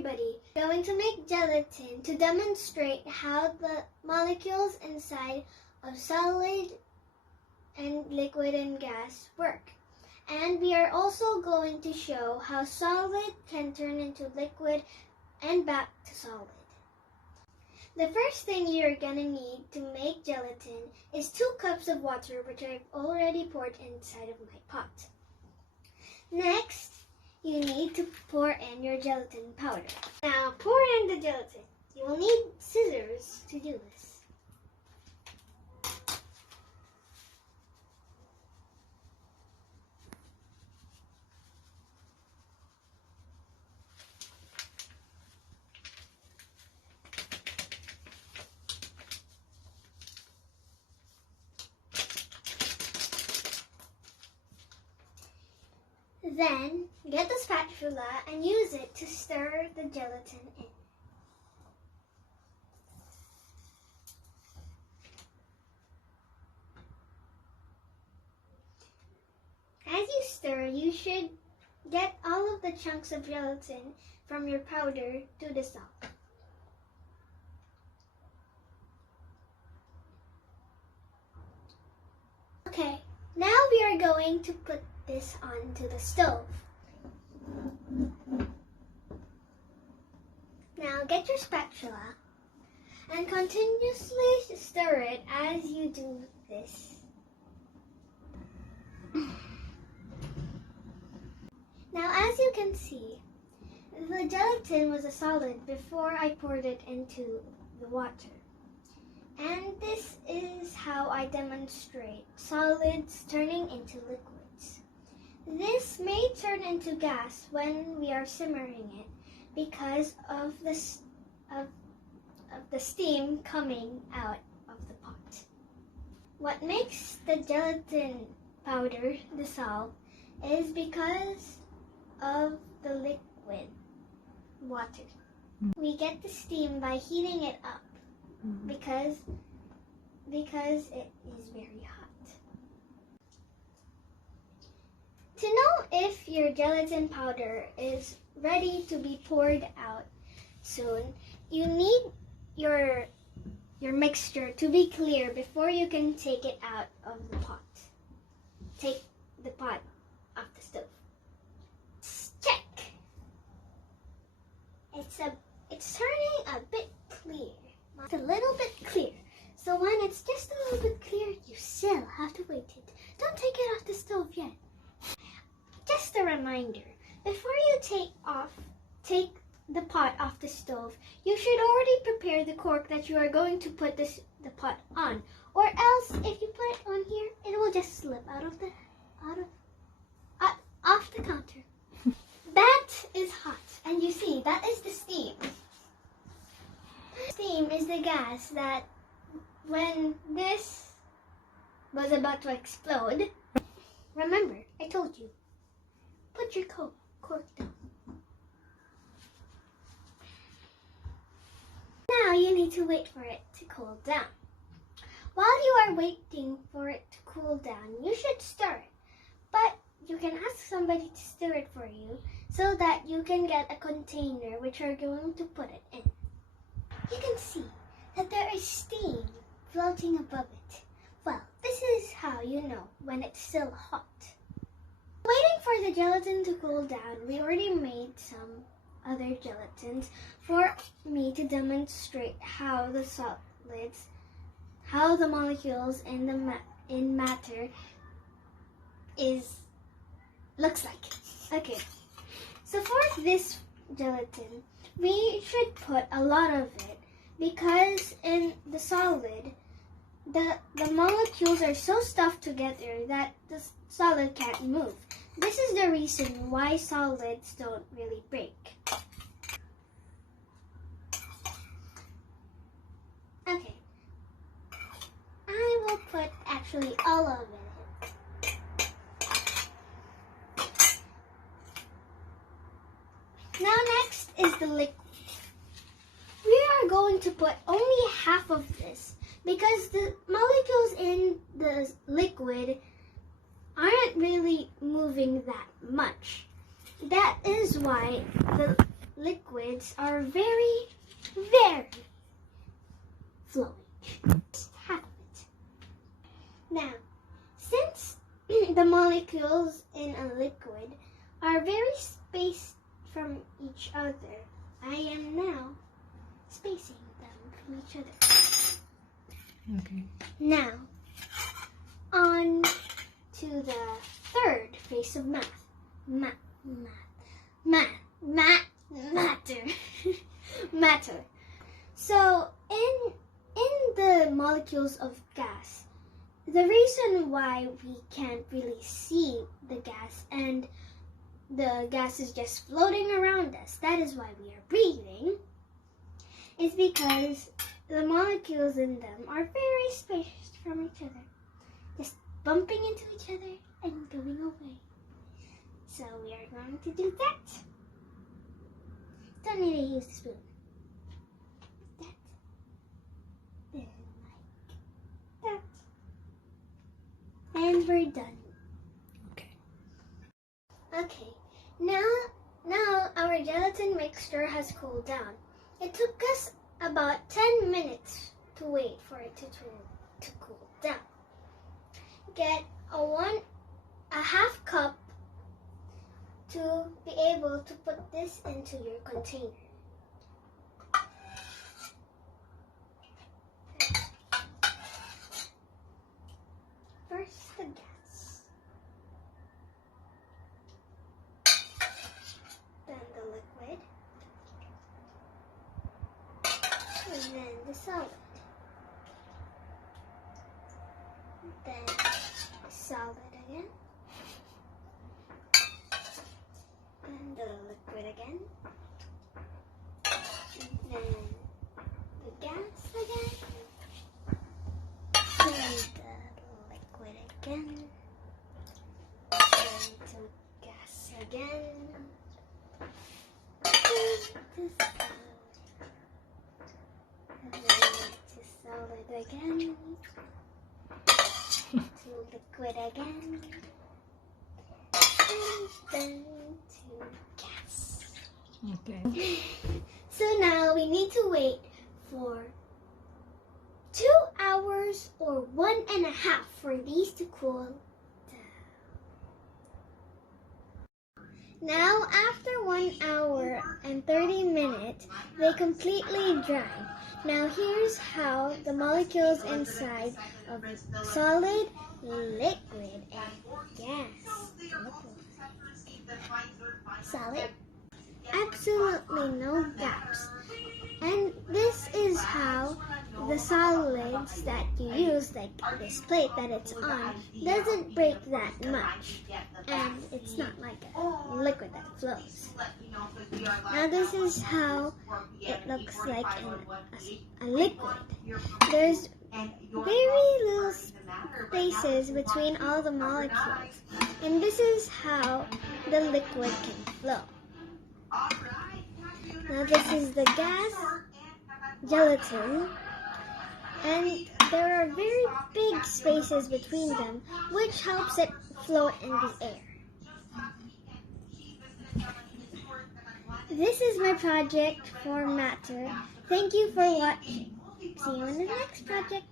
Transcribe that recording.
everybody. We're going to make gelatin to demonstrate how the molecules inside of solid and liquid and gas work. And we are also going to show how solid can turn into liquid and back to solid. The first thing you're gonna need to make gelatin is 2 cups of water, which I've already poured inside of my pot. Next, you need to pour in your gelatin powder. Now pour in the gelatin. You will need scissors to do this. Then, get the spatula and use it to stir the gelatin in. As you stir, you should get all of the chunks of gelatin from your powder to dissolve. Okay, now we are going to put this onto the stove. Now get your spatula and continuously stir it as you do this. Now as you can see, the gelatin was a solid before I poured it into the water. And this is how I demonstrate solids turning into liquids. This may turn into gas when we are simmering it because of the steam coming out of the pot. What makes the gelatin powder dissolve is because of the liquid water. We get the steam by heating it up because it is very hot. To know if your gelatin powder is ready to be poured out soon, you need your mixture to be clear before you can take it out of the pot. Take the pot off the stove. Check. It's turning a bit clear. It's a little bit clear. So when it's just a little bit clear, you still have to wait it. Don't take it off the stove yet. Just a reminder, before you take the pot off the stove, you should already prepare the cork that you are going to put the pot on. Or else, if you put it on here, it will just slip off the counter. That is hot, and you see, that is the steam. Steam is the gas that, when this was about to explode, remember, I told you, put your cork down. Now you need to wait for it to cool down. While you are waiting for it to cool down, you should stir it. But you can ask somebody to stir it for you so that you can get a container which you're going to put it in. You can see that there is steam floating above it. Well, this is how you know when it's still hot. Waiting for the gelatin to cool down, we already made some other gelatins for me to demonstrate how the solids, how the molecules in matter looks like. Okay, so for this gelatin, we should put a lot of it because in the solid, the molecules are so stuffed together that the solid can't move. This is the reason why solids don't really break. Okay, I will put actually all of it. Now next is the liquid. We are going to put only half of this because the molecules in the liquid aren't really moving that much. That is why the liquid solids are very, very flowing. Just half of it. Now, since the molecules in a liquid are very spaced from each other, I am now spacing them from each other. Okay. Now, on to the third phase of matter. Matter. So, in the molecules of gas, the reason why we can't really see the gas and the gas is just floating around us, that is why we are breathing, is because the molecules in them are very spaced from each other, just bumping into each other and going away. So we are going to do that. Don't need to use the spoon. That. Then like that. And we're done. Okay. Okay. Now our gelatin mixture has cooled down. It took us about 10 minutes to wait for it to cool down. Get a half cup to be able to put this into your container. First the gas, then the liquid, and then the solid, then the solid again, and the liquid again, and then the gas again, and the liquid again, and the gas again, and to solid again, to liquid again, and then to gas. Okay. So now we need to wait for 2 hours or 1.5 for these to cool down. Now after 1 hour and 30 minutes, they completely dry. Now here's how the molecules inside of solid, liquid, and gas look like. Solid, absolutely no gaps. And this is how the solids that you use, like this plate that it's on, doesn't break that much. And it's not like a liquid that flows. Now this is how it looks like in a liquid. There's very little spaces between all the molecules. And this is how the liquid can flow. Now this is the gas, gelatin, and there are very big spaces between them, which helps it float in the air. This is my project for matter. Thank you for watching. See you in the next project.